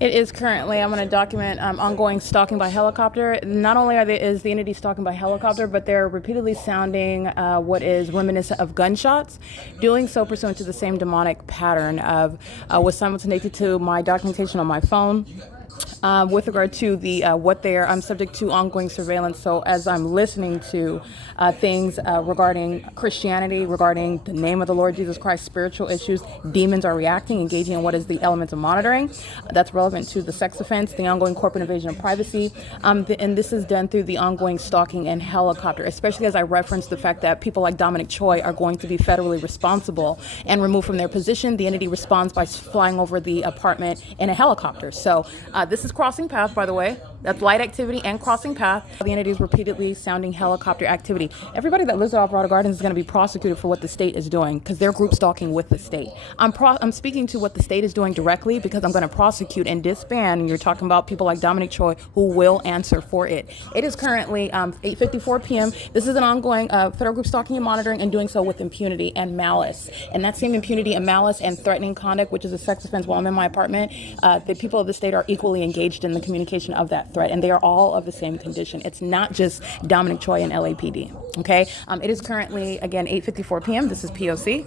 It is currently, I'm going to document ongoing stalking by helicopter. Not only is the entity stalking by helicopter, but they're repeatedly sounding what is reminiscent of gunshots, doing so pursuant to the same demonic pattern of was simultaneous to my documentation on my phone. With regard to the I'm subject to ongoing surveillance. So as I'm listening to things regarding Christianity, regarding the name of the Lord Jesus Christ, spiritual issues, demons are reacting, engaging in what is the elements of monitoring that's relevant to the sex offense, the ongoing corporate invasion of privacy, and this is done through the ongoing stalking and helicopter, especially as I reference the fact that people like Dominic Choi are going to be federally responsible and removed from their position. The entity responds by flying over the apartment in a helicopter. So this is crossing path, by the way. That's light activity and crossing path. The entity is repeatedly sounding helicopter activity. Everybody that lives at Alvarado Gardens is going to be prosecuted for what the state is doing because they're group stalking with the state. I'm speaking to what the state is doing directly because I'm going to prosecute and disband. And you're talking about people like Dominic Choi who will answer for it. It is currently 8:54 p.m. This is an ongoing federal group stalking and monitoring, and doing so with impunity and malice. And that same impunity and malice and threatening conduct, which is a sex offense while I'm in my apartment, the people of the state are equally engaged in the communication of that threat, and they are all of the same condition. It's not just Dominic Choi and LAPD. Okay, it is currently again 8:54 p.m. This is P.O.C.